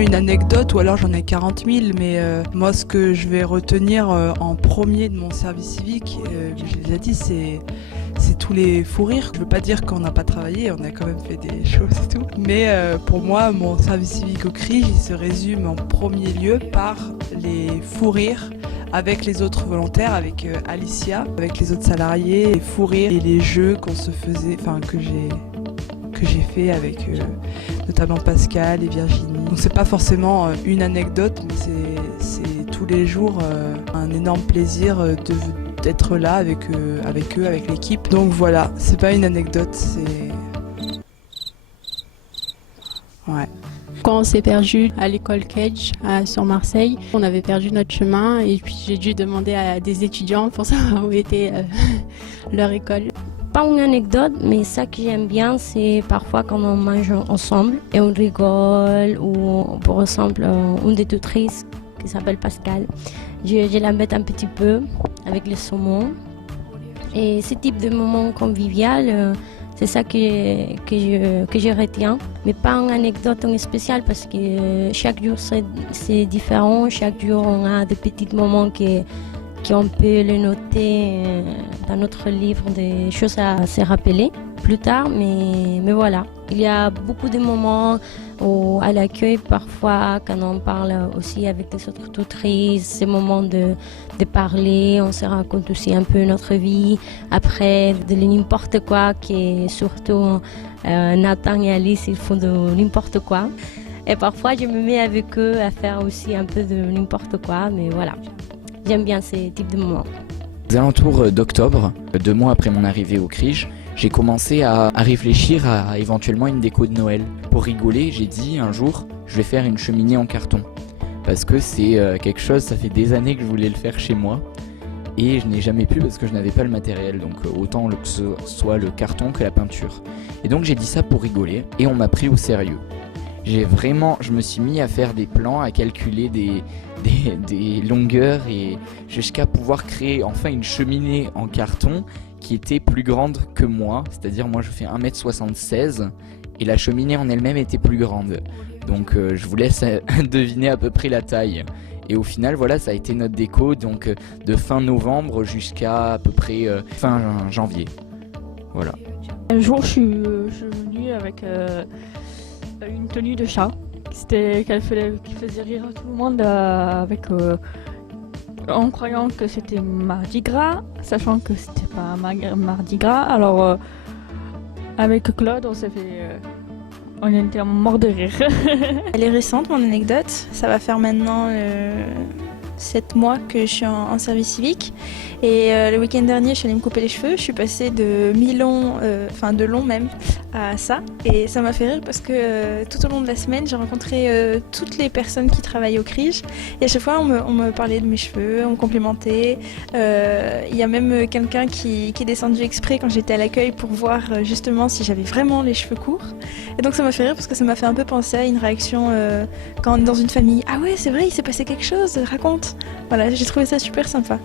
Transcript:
Une anecdote, ou alors j'en ai 40 000, mais moi ce que je vais retenir en premier de mon service civique, je l'ai déjà dit, c'est tous les fous rires. Je veux pas dire qu'on n'a pas travaillé, on a quand même fait des choses et tout, mais pour moi mon service civique au CRIJ il se résume en premier lieu par les fous rires avec les autres volontaires, avec Alicia, avec les autres salariés, les fous rires et les jeux qu'on se faisait, enfin que j'ai fait avec notamment Pascal et Virginie. Donc c'est pas forcément une anecdote, mais c'est tous les jours un énorme plaisir d'être là avec eux, avec l'équipe. Donc voilà, c'est pas une anecdote, c'est... Ouais. Quand on s'est perdu à l'école Kedge sur Marseille, on avait perdu notre chemin et puis j'ai dû demander à des étudiants pour savoir où était leur école. Pas une anecdote, mais ça que j'aime bien, c'est parfois quand on mange ensemble et on rigole, ou par exemple, une des tutrices qui s'appelle Pascal, je l'embête un petit peu avec le saumon. Et ce type de moment convivial, c'est ça que je retiens, mais pas une anecdote en spécial parce que chaque jour c'est différent, chaque jour on a des petits moments qu'on peut les noter dans notre livre, des choses à se rappeler plus tard, mais voilà. Il y a beaucoup de moments à l'accueil, parfois quand on parle aussi avec des autres tutrices, ces moments de parler, on se raconte aussi un peu notre vie, après de n'importe quoi, qui est surtout Nathan et Alice, ils font de n'importe quoi. Et parfois je me mets avec eux à faire aussi un peu de n'importe quoi, mais voilà. J'aime bien ces types de moments. Aux alentours d'octobre, 2 mois après mon arrivée au CRIJ, j'ai commencé à réfléchir à éventuellement une déco de Noël. Pour rigoler, j'ai dit un jour, je vais faire une cheminée en carton. Parce que c'est quelque chose, ça fait des années que je voulais le faire chez moi. Et je n'ai jamais pu parce que je n'avais pas le matériel. Donc autant que ce soit le carton que la peinture. Et donc j'ai dit ça pour rigoler et on m'a pris au sérieux. Je me suis mis à faire des plans, à calculer des longueurs et jusqu'à pouvoir créer enfin une cheminée en carton qui était plus grande que moi. C'est-à-dire moi je fais 1m76 et la cheminée en elle-même était plus grande. Donc je vous laisse deviner à peu près la taille. Et au final voilà, ça a été notre déco donc de fin novembre jusqu'à à peu près fin janvier. Voilà. Un jour je suis venue avec une tenue de chat qui faisait rire tout le monde en croyant que c'était Mardi Gras, sachant que c'était pas Mardi Gras. Alors avec Claude on était mort de rire. Elle est récente mon anecdote, ça va faire maintenant 7 mois que je suis en service civique et le week-end dernier je suis allée me couper les cheveux, je suis passée de mi-long, de long même, à ça et ça m'a fait rire parce que tout au long de la semaine j'ai rencontré toutes les personnes qui travaillent au CRIJ et à chaque fois on me parlait de mes cheveux, on me complimentait, il y a même quelqu'un qui est descendu exprès quand j'étais à l'accueil pour voir justement si j'avais vraiment les cheveux courts et donc ça m'a fait rire parce que ça m'a fait un peu penser à une réaction quand on est dans une famille, ah ouais c'est vrai il s'est passé quelque chose, raconte. Voilà, j'ai trouvé ça super sympa.